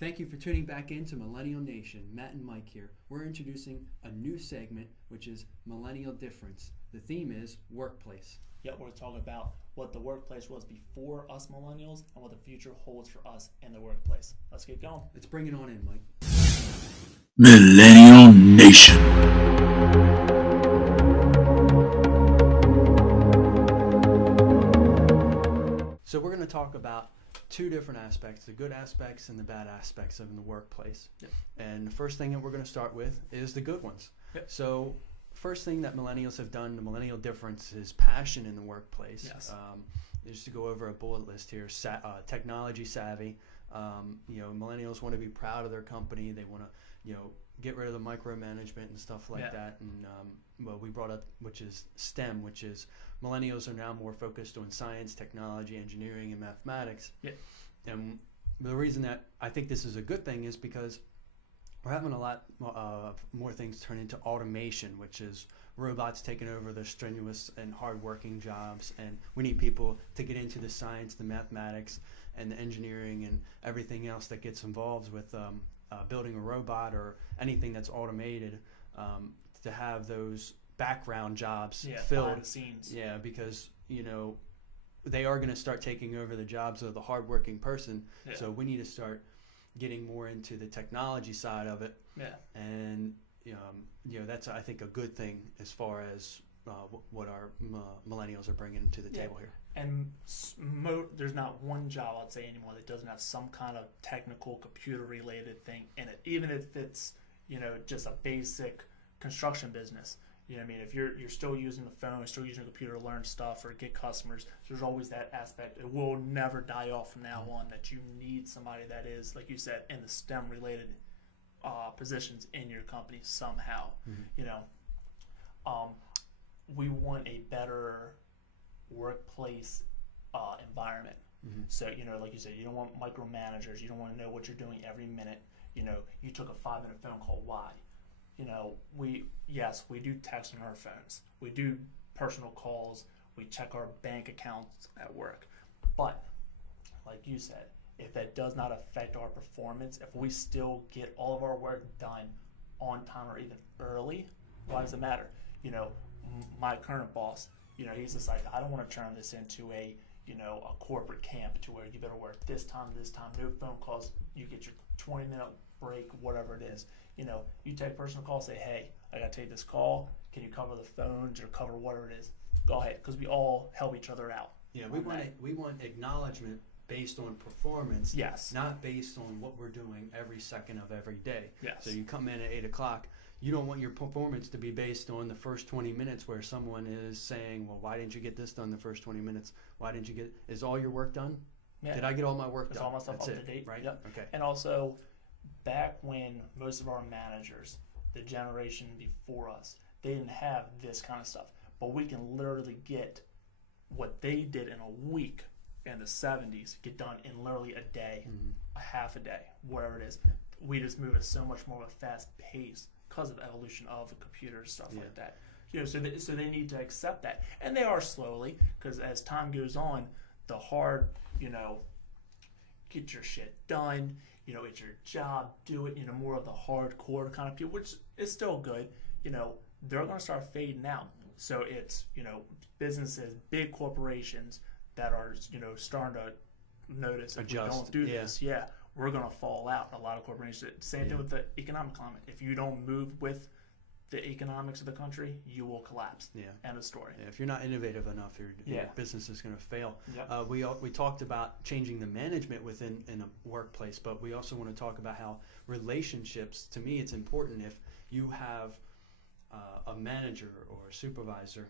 Thank you for tuning back into Millennial Nation. Matt and Mike here. We're introducing a new segment, which is Millennial Difference. The theme is workplace. Yet we're talking about what the workplace was before us millennials and what the future holds for us in the workplace. Let's get going. Let's bring it on in, Mike. Millennial Nation. So we're going to talk about two different aspects, the good aspects and the bad aspects of the workplace. Yep. And the first thing that we're going to start with is the good ones. Yep. So first thing that millennials have done, the millennial difference, is passion in the workplace. Yes. Just to go over a bullet list here, technology savvy. Millennials want to be proud of their company. They want to, get rid of the micromanagement and stuff like that. And we brought up, which is STEM, which is millennials are now more focused on science, technology, engineering, and mathematics. Yeah. And the reason that I think this is a good thing is because we're having a lot more things turn into automation, which is robots taking over the strenuous and hard-working jobs, and we need people to get into the science, the mathematics, and the engineering, and everything else that gets involved with building a robot or anything that's automated, to have those background jobs filled. Behind the scenes. Yeah, because they are going to start taking over the jobs of the hardworking person. Yeah. So we need to start getting more into the technology side of it. Yeah. And that's, I think, a good thing as far as what our millennials are bringing to the table here. And there's not one job, I'd say, anymore that doesn't have some kind of technical computer-related thing in it, even if it's just a basic construction business. If you're still using the phone, still using a computer to learn stuff or get customers, there's always that aspect. It will never die off from now on that you need somebody that is, like you said, in the STEM-related positions in your company somehow. We want a better workplace environment. So, like you said, you don't want micromanagers. You don't want to know what you're doing every minute. You took a 5-minute phone call. Why? We do text on our phones. We do personal calls. We check our bank accounts at work. But, like you said, if that does not affect our performance, if we still get all of our work done on time or even early, why does it matter? My current boss, he's just like, I don't want to turn this into a corporate camp to where you better work this time, no phone calls, you get your 20-minute break, whatever it is. You take a personal call, say, hey, I got to take this call. Can you cover the phones or cover whatever it is? Go ahead, because we all help each other out. Yeah, we want acknowledgement based on performance, yes, not based on what we're doing every second of every day. Yes. So you come in at 8 o'clock, you don't want your performance to be based on the first 20 minutes where someone is saying, well, why didn't you get this done the first 20 minutes? Why didn't you is all your work done? Yeah. Did I get all my work done? All my stuff That's up it, to date? right? Yep. Okay. And also, back when most of our managers, the generation before us, they didn't have this kind of stuff. But we can literally get what they did in a week in the 70s get done in literally a day, a half a day, whatever it is. We just move at so much more of a fast pace because of the evolution of the computer stuff like that. So they need to accept that, and they are slowly, because as time goes on, the hard, get your shit done, it's your job, do it, more of the hardcore kind of people, which is still good, they're going to start fading out. So it's, businesses, big corporations that are, starting to notice if Adjust. we don't do this, we're going to fall out. A lot of corporations, same thing with the economic climate. If you don't move with the economics of the country, you will collapse. Yeah. End of story. Yeah, if you're not innovative enough, your business is going to fail. Yep. We talked about changing the management within in a workplace, but we also want to talk about how relationships, to me, it's important if you have a manager or a supervisor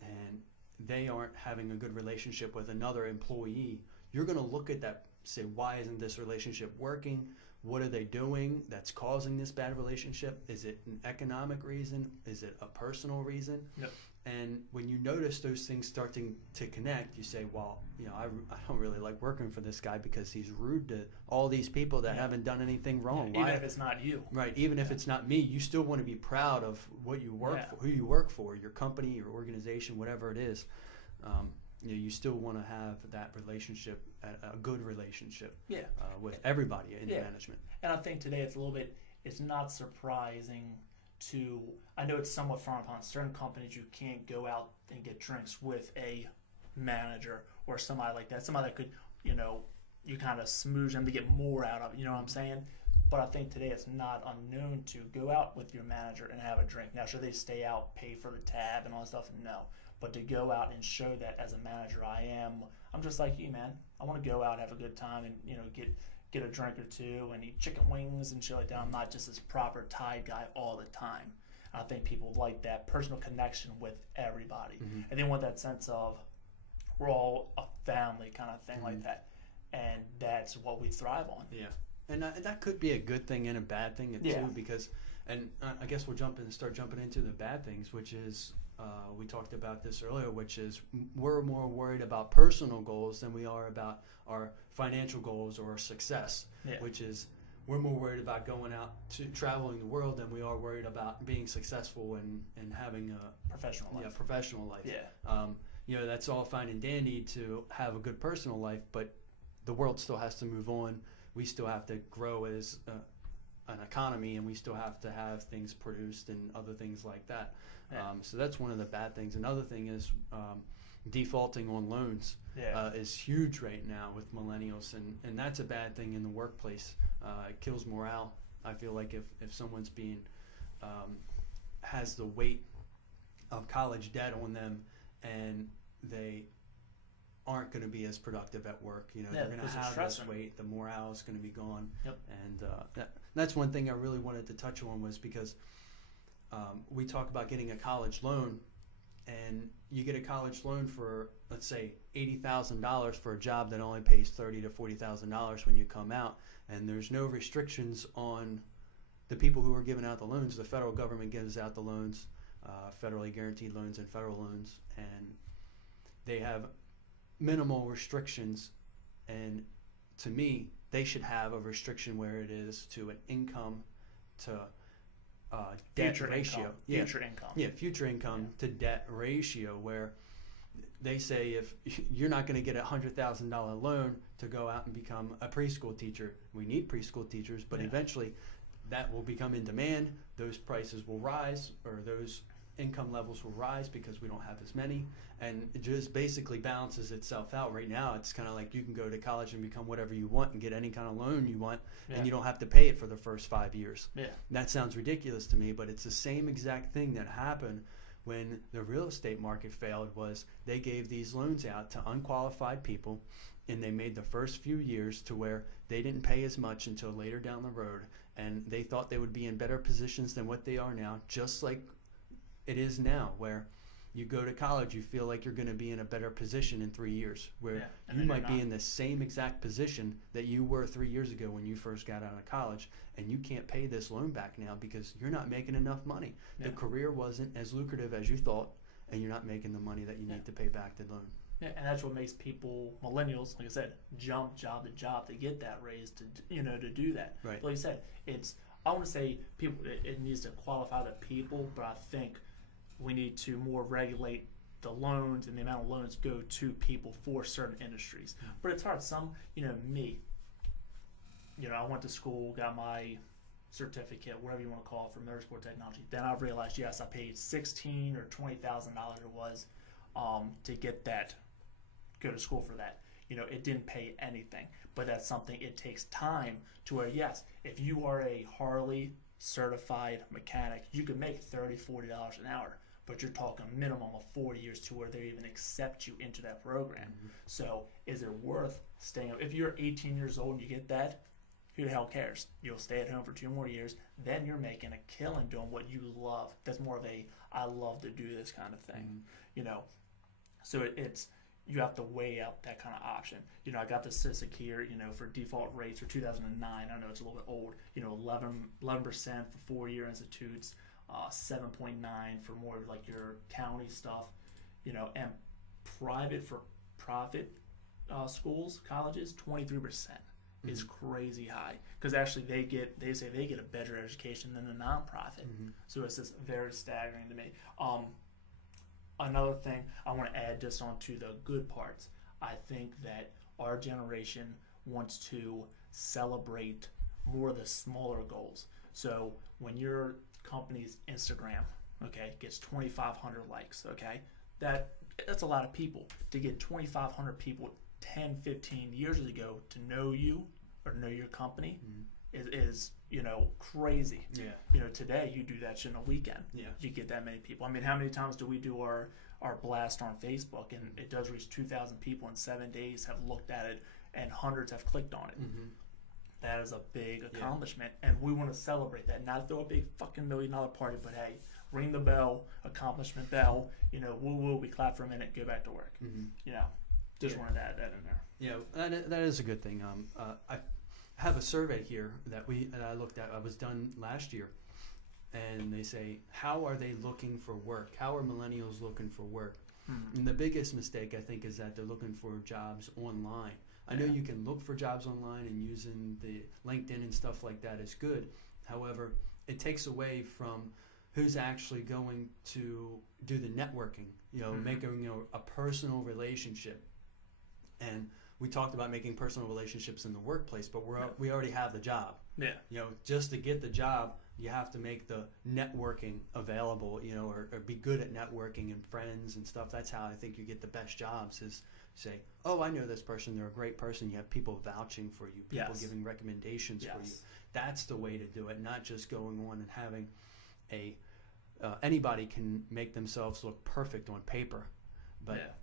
and they aren't having a good relationship with another employee, you're going to look at that, say, why isn't this relationship working? What are they doing that's causing this bad relationship? Is it an economic reason? Is it a personal reason? Yep. And when you notice those things starting to connect, you say, well, I don't really like working for this guy because he's rude to all these people that haven't done anything wrong. Even if it's not you. Right. Even if it's not me, you still want to be proud of what you work for, who you work for, your company, your organization, whatever it is. You still want to have that relationship, a good relationship with everybody in management. And I think today it's not surprising to, I know it's somewhat frowned upon. Certain companies, you can't go out and get drinks with a manager or somebody like that. Somebody that could, you kind of smooze them to get more out of it. You know what I'm saying? But I think today it's not unknown to go out with your manager and have a drink. Now, should they stay out, pay for the tab and all that stuff? No. But to go out and show that as a manager, I'm just like you, man. I want to go out, have a good time, and get a drink or two and eat chicken wings and shit like that. I'm not just this proper Thai guy all the time. I think people like that personal connection with everybody, and they want that sense of we're all a family kind of thing like that, and that's what we thrive on. Yeah, and that could be a good thing and a bad thing too, because, and I guess we'll start jumping into the bad things, which is. We talked about this earlier, which is we're more worried about personal goals than we are about our financial goals or our success, which is we're more worried about going out to traveling the world than we are worried about being successful and having a professional life. Yeah. That's all fine and dandy to have a good personal life, but the world still has to move on. We still have to grow as an economy, and we still have to have things produced and other things like that. So that's one of the bad things. Another thing is defaulting on loans is huge right now with millennials, and that's a bad thing in the workplace. It kills morale. I feel like if someone's being has the weight of college debt on them and they aren't going to be as productive at work, they're going to have this weight, the morale is going to be gone. And that's one thing I really wanted to touch on, was because we talk about getting a college loan, and you get a college loan for, let's say, $80,000 for a job that only pays $30,000 to $40,000 when you come out, and there's no restrictions on the people who are giving out the loans. The federal government gives out the loans, federally guaranteed loans and federal loans, and they have minimal restrictions. And to me, they should have a restriction where it is to an income to debt future ratio. Future income to debt ratio, where they say if you're not going to get a $100,000 loan to go out and become a preschool teacher, we need preschool teachers, but eventually that will become in demand. Those prices will rise, or those income levels will rise because we don't have as many, and it just basically balances itself out. Right now it's kind of like you can go to college and become whatever you want and get any kind of loan you want, and you don't have to pay it for the first 5 years. That sounds ridiculous to me, but it's the same exact thing that happened when the real estate market failed. Was they gave these loans out to unqualified people, and they made the first few years to where they didn't pay as much until later down the road, and they thought they would be in better positions than what they are now, just like it is now, where you go to college, you feel like you're going to be in a better position in 3 years, where you might be in the same exact position that you were 3 years ago when you first got out of college, and you can't pay this loan back now because you're not making enough money. The career wasn't as lucrative as you thought, and you're not making the money that you need to pay back the loan. Yeah, and that's what makes people, millennials, like I said, jump job to job to get that raise, to do that. Right. Like I said, I want to say people, it needs to qualify the people, but I think we need to more regulate the loans and the amount of loans go to people for certain industries. But it's hard. Some, me, I went to school, got my certificate, whatever you want to call it, for motorsport technology. Then I realized, yes, I paid $16,000 or $20,000 it was to get that, go to school for that. It didn't pay anything, but that's something, it takes time to where, yes, if you are a Harley certified mechanic, you can make $30, $40 an hour, but you're talking a minimum of 4 years to where they even accept you into that program. So is it worth staying? If you're 18 years old and you get that, who the hell cares? You'll stay at home for 2 more years, then you're making a killing doing what you love. That's more of a, I love to do this kind of thing, So it's, you have to weigh out that kind of option. I got the CISIC here, for default rates for 2009. I know it's a little bit old. 11% for 4-year institutes, 7.9 for more of like your county stuff, and private for profit schools, colleges, 23% is crazy high, because actually they say they get a better education than the nonprofit. So it's just very staggering to me. Another thing I want to add just onto the good parts. I think that our generation wants to celebrate more of the smaller goals. So when your company's Instagram, okay, gets 2,500 likes, okay, that's a lot of people. To get 2,500 people 10, 15 years ago to know you or know your company is crazy. Yeah. Today you do that shit in a weekend. Yeah. You get that many people. I mean, how many times do we do our blast on Facebook, and it does reach 2,000 people in 7 days have looked at it, and hundreds have clicked on it. That is a big accomplishment, and we want to celebrate that. Not throw a big fucking $1 million party, but hey, ring the bell, accomplishment bell. Woo, we clap for a minute, go back to work. Just wanted to add that in there. Yeah, that is a good thing. I have a survey here that I looked at. I was done last year, and they say, how are they looking for work? How are millennials looking for work? And the biggest mistake, I think, is that they're looking for jobs online. I know you can look for jobs online, and using the LinkedIn and stuff like that is good. However, it takes away from who's actually going to do the networking, making a personal relationship. And we talked about making personal relationships in the workplace, but we already have the job. Yeah. Just to get the job, you have to make the networking available, or be good at networking and friends and stuff. That's how I think you get the best jobs, is say, oh, I know this person, they're a great person. You have people vouching for you, people giving recommendations for you. That's the way to do it, not just going on and having anybody can make themselves look perfect on paper, but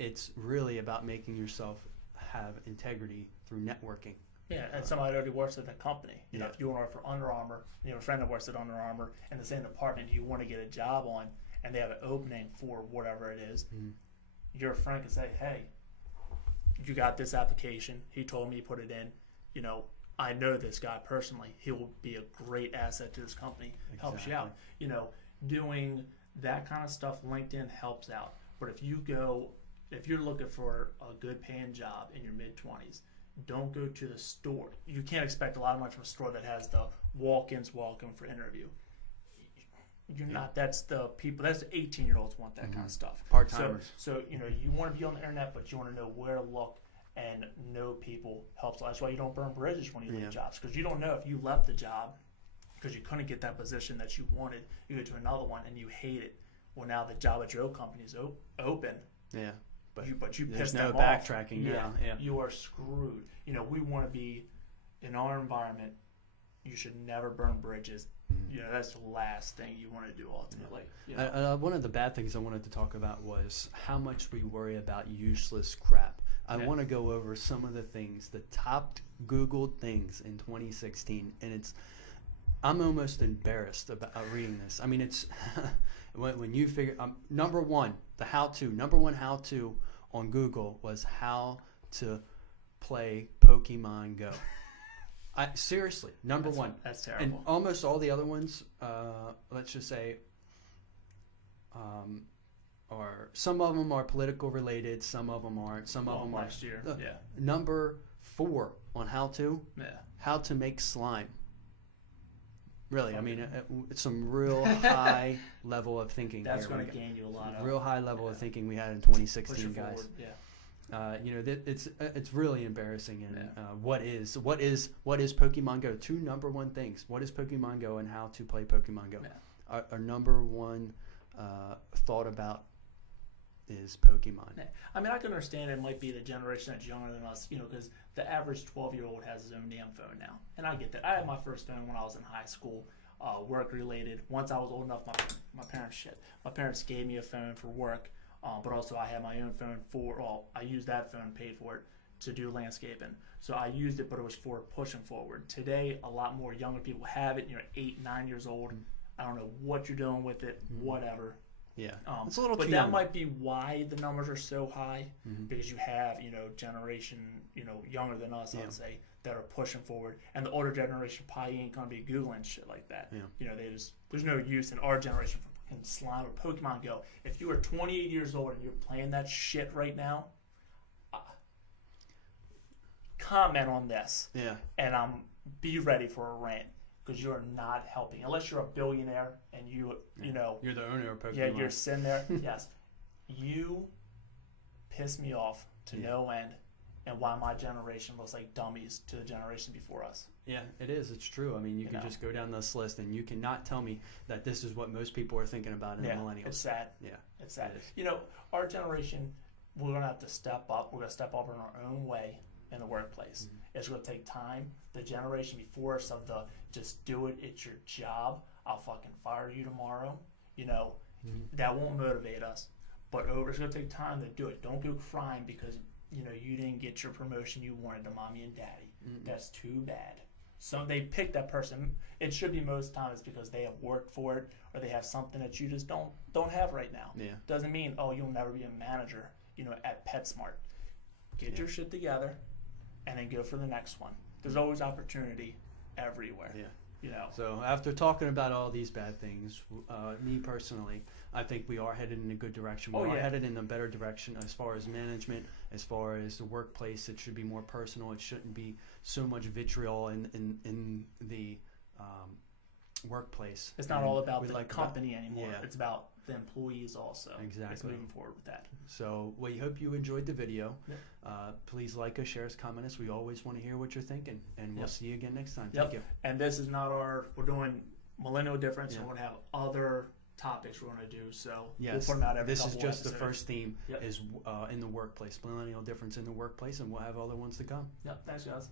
it's really about making yourself have integrity through networking. Yeah, and somebody already works at the company. If you want to work for Under Armour, you have a friend that works at Under Armour in the same department you want to get a job on, and they have an opening for whatever it is, your friend can say, hey, you got this application. He told me to put it in. I know this guy personally. He will be a great asset to this company. Helps you out. Doing that kind of stuff, LinkedIn helps out. But if you're looking for a good paying job in your mid-20s, don't go to the store. You can't expect a lot of money from a store that has the walk-ins welcome for interview. You're not. That's the people. That's the 18-year-olds want that kind of stuff. Part-timers. So you want to be on the internet, but you want to know where to look and know people helps. That's why you don't burn bridges when you leave jobs, because you don't know if you left the job because you couldn't get that position that you wanted. You go to another one and you hate it. Well, now the job at your old company is open. Yeah. But you there's pissed no them backtracking. off. You are screwed. We want to be in our environment. You should never burn bridges. That's the last thing you want to do ultimately. One of the bad things I wanted to talk about was how much we worry about useless crap. I want to go over some of the things, the top Googled things in 2016, and I'm almost embarrassed about reading this. I mean, it's when you figure number one how-to on Google was how to play Pokemon Go. Seriously, number one. That's terrible. And almost all the other ones, let's just say, are some of them are political related, some of them aren't, some of them last year. Number 4 on how to make slime. Really, I mean, it's some real high level of thinking. That's going to gain you a lot of real high level of thinking we had in 2016, guys. Forward. It's really embarrassing. And what is Pokemon Go? 2 number one things. What is Pokemon Go and how to play Pokemon Go? Our number one thought about is Pokemon. I mean, I can understand it might be the generation that's younger than us, because the average 12-year-old has his own damn phone now. And I get that. I had my first phone when I was in high school, work-related. Once I was old enough, my parents gave me a phone for work, but also I had my own phone I used that phone, paid for it, to do landscaping. So I used it, but it was for pushing forward. Today, a lot more younger people have it. You're 8, 9 years old. I don't know what you're doing with it, whatever. Yeah, it's a little but too that young. might be why the numbers are so high, because you have generation younger than us, I'd say, that are pushing forward, and the older generation probably ain't gonna be googling shit like that. There's no use in our generation for fucking slime or Pokemon Go. If you are 28 years old and you're playing that shit right now, comment on this, and be ready for a rant. Because you're not helping, unless you're a billionaire and you're the owner of Pokemon. Yeah, you're sitting there. Yes, you piss me off to no end, and why my generation looks like dummies to the generation before us. Yeah, it is. It's true. I mean, you can just go down this list, and you cannot tell me that this is what most people are thinking about in the millennials. It's sad. Yeah, it's sad. You know, our generation, we're gonna have to step up. We're gonna step up in our own way in the workplace. It's gonna take time. The generation before us of the just do it. It's your job. I'll fucking fire you tomorrow. You know, that won't motivate us. But it's gonna take time to do it. Don't go crying because you know you didn't get your promotion you wanted to mommy and daddy. That's too bad. So they pick that person. It should be most times because they have worked for it or they have something that you just don't have right now. Yeah. Doesn't mean you'll never be a manager. You know, at PetSmart, get your shit together, and then go for the next one. There's always opportunity everywhere. Yeah. You know. So after talking about all these bad things, me personally, I think we are headed in a good direction. We are headed in a better direction as far as management, as far as the workplace. It should be more personal. It shouldn't be so much vitriol in the workplace. It's not all about the company anymore. Yeah. It's about the employees also. Exactly. It's moving forward with that. So we hope you enjoyed the video. Yeah. Please like us, share us, comment us. We always want to hear what you're thinking. And we'll see you again next time. Thank you. And this is not we're doing Millennial Difference, and we're going to have other topics we're going to do. So we'll put them out every this is couple just episodes. The first theme is in the workplace, Millennial Difference in the workplace, and we'll have other ones to come. Yep. Thanks, guys.